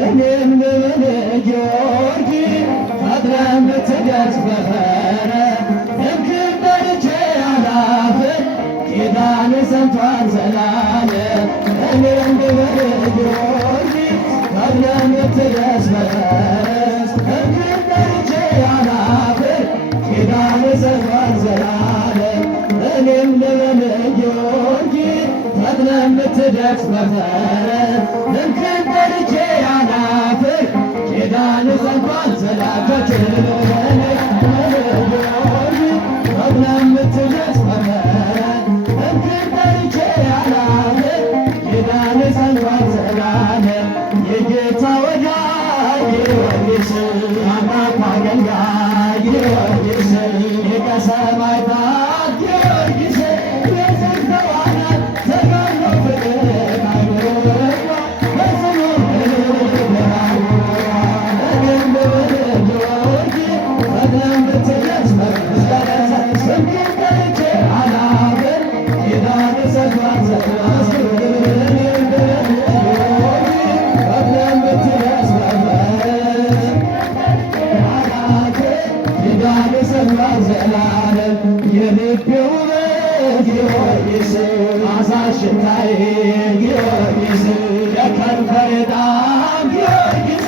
እኔም ልበል ጊዮርጊስ ፈጥነህ የምትደርስ በፈረ እግር በልቼ አላፍር ኪዳን ሰምቷል ዘላለም። እኔም ልበል ጊዮርጊስ ፈጥነህ የምትደርስ በፈረስ እግር በልቼ አላፍር ኪዳን ሰምቷል ዘላለም። እኔም ልበል ጊዮርጊስ ፈጥነህ የምትደርስ በፈረስ እግር በልቼ አላፍር ኪዳን ሰምቷል ዘላለም። ፈጥነህ የምትደርስ በፈረስ እግር በልቼ አላፍር ኪዳን ሰምቷል ዘላለም። የጌታ ወዳጅ ጊዮርጊስ አምላክ አገልጋይ ጊዮርጊስ ሊቀ ሰማዕታት ጊዮርጊስ የጽድቅ ተዋናይ ተጋድሎ ፍቅር አይኖርም በጽኑ ብርሃኑ። እኔም ልበል ጊዮርጊስ ፈጥነህ የምትደርስ በፈረስ እግር በልቼ አላፍር ኪዳን ሰምቷል ዘላለም። እኔም ልበል ጊዮርጊስ ፈጥነህ የምትደርስ በፈረስ ኪዳን ሰምቷል ዘላለም። የልቤ ውበት ጊዮርጊስ አሳሽ ሽታዬ ጊዮርጊስ የከንፈሬ ጣዕም ጊዮርጊስ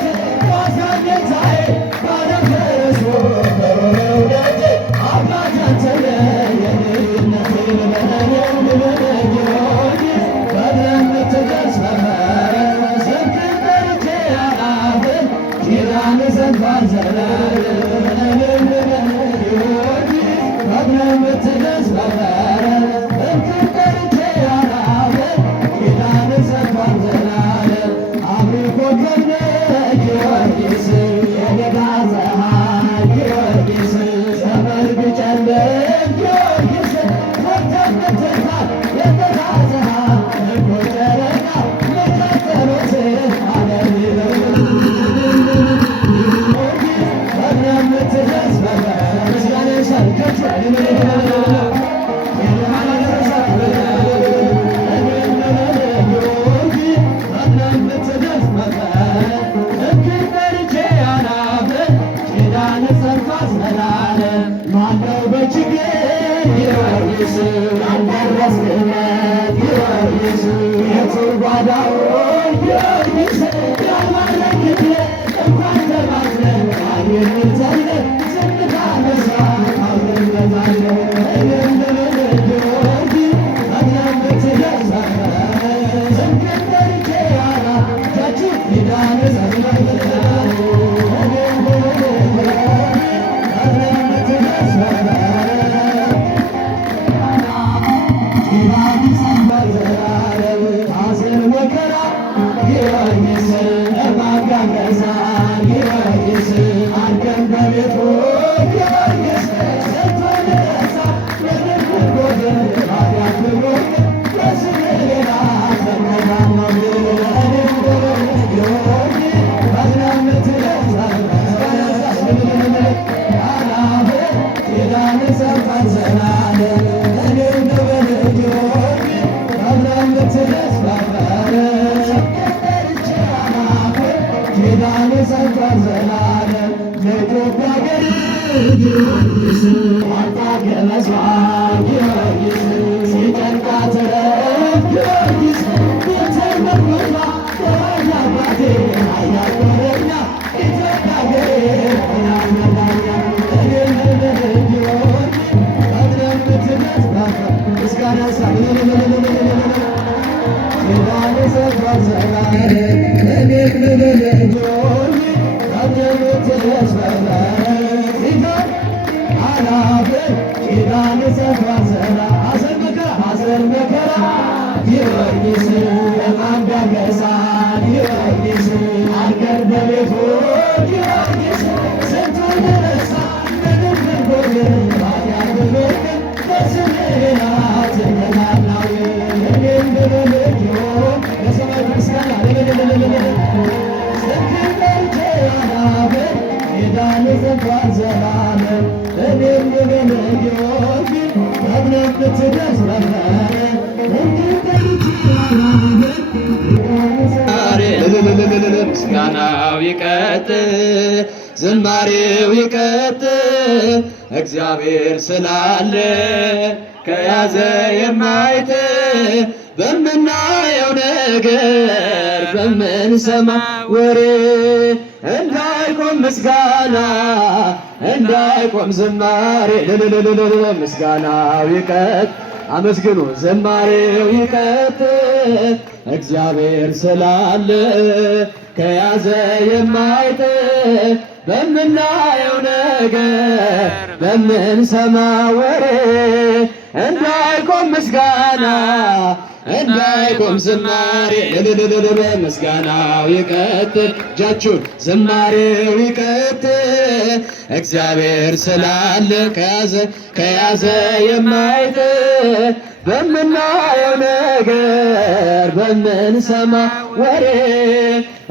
ማስረገጫዬ ባለፈረሱ በሮሬው ደጅ አባት አንተ ነህ የድህነቴ ልበል ጊዮርጊስ ፈጥነህ የምትደርስ በፈረስ እግር በልቼ አላፍር ኪዳን ሰምቷል ዘላለም። እኔም ልበል ጊዮርጊስ ፈጥነህ የምትደርስ በፈረስ እግር በልቼ አላፍር ኪዳን ሰምቷል ዘላለም። አብሪ ኮከብ ነህ ጊዮርጊስ የገዳ ፀሐይ ጊዮርጊስ ዘመን ቢጨልም ጊዮርጊስ ኮከብ ብትታይ የገዳ ፀሐይ እኮ ጨረቃ መከተሎት ዓለም ይበል ጊዮርጊስ ፈጥነህ የምትደርስ በፈረስ ምስጋና ሰልከች ማነው በችግር ጊዮርጊስ ያልደረስክለት ጊዮርጊስ የቱር ጓዳውን ጊዮርጊስ ያልባረክለት እንኳን ተባዝነን አየንን ዘለን ዝምታ ነሳ አብረን በዛለን። እኔም ልበል ጊዮርጊስ ፈጥነህ የምትደርስ በፈረስ እግር በልቼ አላፍር ኪዳን ሰምቷል ዘላለም። እኔም ልበል ጊዮርጊስ ፈጥነህ የምትደርስ በፈረስ ኪዳን ሰምቷል ዘላለም። ሐዘን መከራ ጊዮርጊስ ለማጋገዛ ጊዮርጊስ አንተን በቤቱ ጊዮርጊስ ስንቱን ረሳ የልብን ጎድን ኃጢአት ብሎኝ በስምህ ሌላ ዘመዳለሁ። እኔም ልበል ጊዮርጊስ ፈጥነህ የምትደርስ በፈረስ አላፍር ኪዳን ሰምቷል ዘላለም። እኔም ልበል ጊዮርጊስ ፈጥነህ የምትደርስ በፈረስ እግር በልቼ አላፍር ኪዳን ሰምቷል ዘላለም። ለኢትዮጵያ ገር ጊዮርጊስ ዋልታ ገመሷን ጊዮርጊስ ሲጨንቃት ረፍ ጊዮርጊስ ቤቴን መርቆታ ተዋኝ አባቴ ኃያል ጦረኛ ኢትዮጵያ ገሬ ሆናል መዳኛ። እኔም ልበል ጊዮርጊስ ፈጥነህ የምትደርስ በፈረስ ምስጋና ኪዳን ሰምቷል ዘላለም። እኔም ልበል ጊዮርጊስ ፈጥነህ የምትደርስ በፈረስ ፊትን አላፍር ኪዳን ሰምቷል ዘላለም። ሐዘን መከራ ጊዮርጊስ ለማንዳገሳ ጊዮርጊስ አልቀር በቤቱ ጊዮርጊስ ስንቱን ረሳ በድፍን ጎድን ኃጢአት ብሎኝ በስምህ ሌላ ትምክህት እኔም ልበል ጊዮርጊስ ለሰማዕታት ምስጋና እግር በልቼ አላፍር ኪዳን ሰምቷል ዘላለም። እኔም ልበል ጊዮርጊስ ፈጥነህ የምትደርስ በፈረስ እግር በልቼ አላፍር ኪዳን ሰምቷል ምስጋናው ይቀጥል ዝማሬው ይቀጥል እግዚአብሔር ስላለ ከያዘ የማይጥል በምናየው ነገር በምንሰማ ወሬ እንዳይቆም ምስጋና እንዳይቆም ዝማሬ ምስጋናው ይቀጥል አመስግኑ ዝማሬው ይቀጥል እግዚአብሔር ስላለ ከያዘ የማይጥል በምናየው ነገር በምንሰማ ወሬ እንዳይቆም ምስጋና እንዳይቆም ዝማሬ ምስጋናው ይቀጥል እጃችሁን ዝማሬው ይቀጥል እግዚአብሔር ስላለ ከያዘ የማይጥል በምናየው ነገር በምንሰማ ወሬ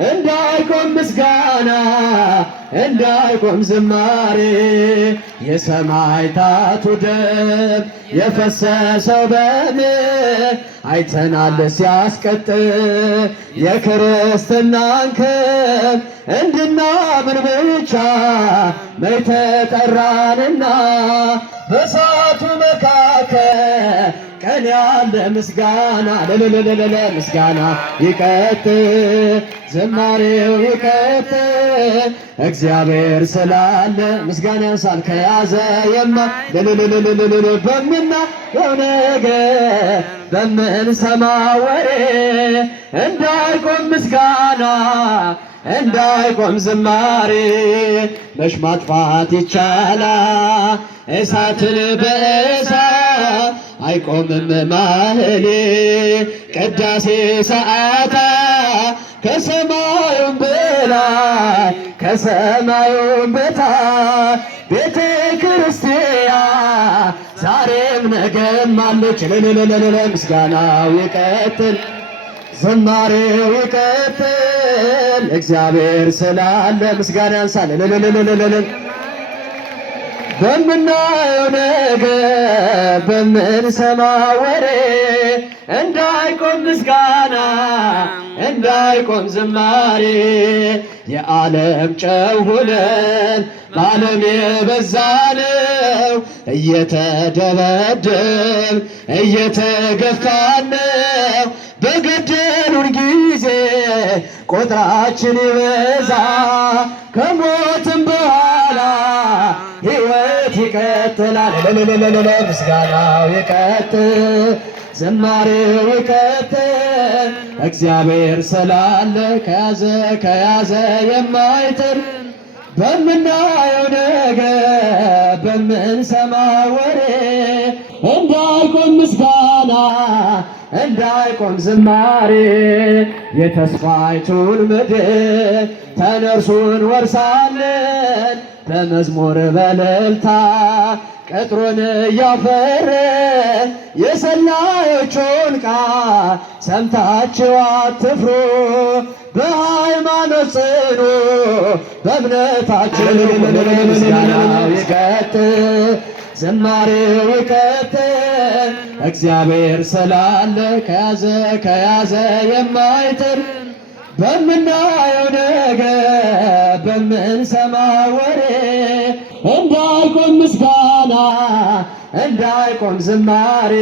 እንዳይቆም ምስጋና እንዳይቆም ዝማሬ የሰማዕታቱ ደም የፈሰሰው ደም አይተናል ሲያስቀጥል የክርስትናን ክብር እንድናምን ብቻ መች ተጠራንና በእሳቱ መካከል ቀን ያለ ምስጋና ምስጋና ይቀጥል ዝማሬው ይቀጥል እግዚአብሔር ስላለ ምስጋና ያንሳል ከያዘ በምናየው ነገር በምንሰማ ወሬ እንዳይቆም ምስጋና እንዳይቆም ዝማሬ መች ማጥፋት ይቻላል እሳትን በእሳት አይቆምም ማህሌ ቅዳሴ ሰዓታ ከሰማዩም በላይ ከሰማዩም በታች ቤተ ክርስቲያን ዛሬም ነገም አለች ምስጋናው ይቀጥል ዝማሬው ይቀጥል እግዚአብሔር ስላለ ምስጋና ያንሳል በምናየው ነገር በምንሰማ ወሬ እንዳይቆም ምስጋና እንዳይቆም ዝማሬ የዓለም ጨው ሆነን በዓለም የበዛነው እየተደበደብን እየተገፋነው በገደሉን ጊዜ ቁጥራችን ይበዛ ከሞትም በኋላ ሕይወት ይቀጥላል ምስጋናው ይቀጥል ዝማሬው ይቀጥል እግዚአብሔር ስላለ ከያዘ የማይጥል በምናየው ነገር በምንሰማ ወሬ እንዳይቆም ምስጋና እንዳይቆም ዝማሬ የተስፋይቱን ምድር ተነርሱን ወርሳለን በመዝሙር በእልልታ ቅጥሩን እያፈረን የሰላዮቹን ቃል ሰምታችሁ አትፍሩ በሃይማኖት ጽኑ በእምነታችሁ ምስጋናው ይቀጥል ዝማሬው ይቀጥል እግዚአብሔር ስላለ ከያዘ የማይጥል በምናየው ነገር በምንሰማ ወሬ እንዳይቆም ምስጋና እንዳይቆም ዝማሬ